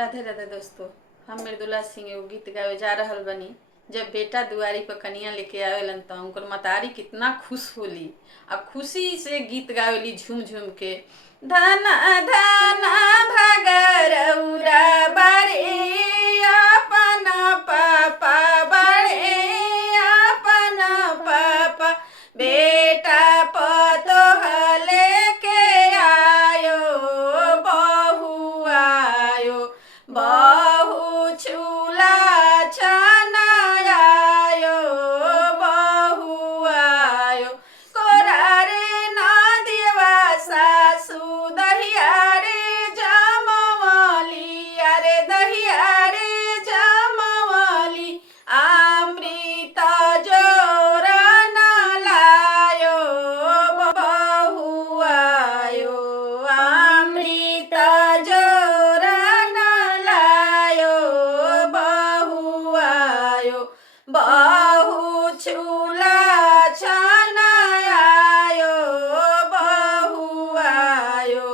राधे राधे दोस्तों। हम मृदुला सिंह एगो गीत गावे जा रहल बनी। जब बेटा दुआरी पर कनिया लेके आवेलन त उनकर मतारी कितना खुश होली आ खुशी से गीत गावेली झूम झूम के। धना धना भगरौरा बरे अपन पापा बड़े अपन पापा बेटा पतोह लेके आयो बहू आयो बहू चूल्हा छनायो बहू आयो कोरा रे नदिया सासू दहिया रे जमवली अरे दहिया रे जमवली अमृत जोरा न लायो बहू आयो अमृत जोरा न लायो बहू आयो बहू चूल्हा छनायो बहू आयो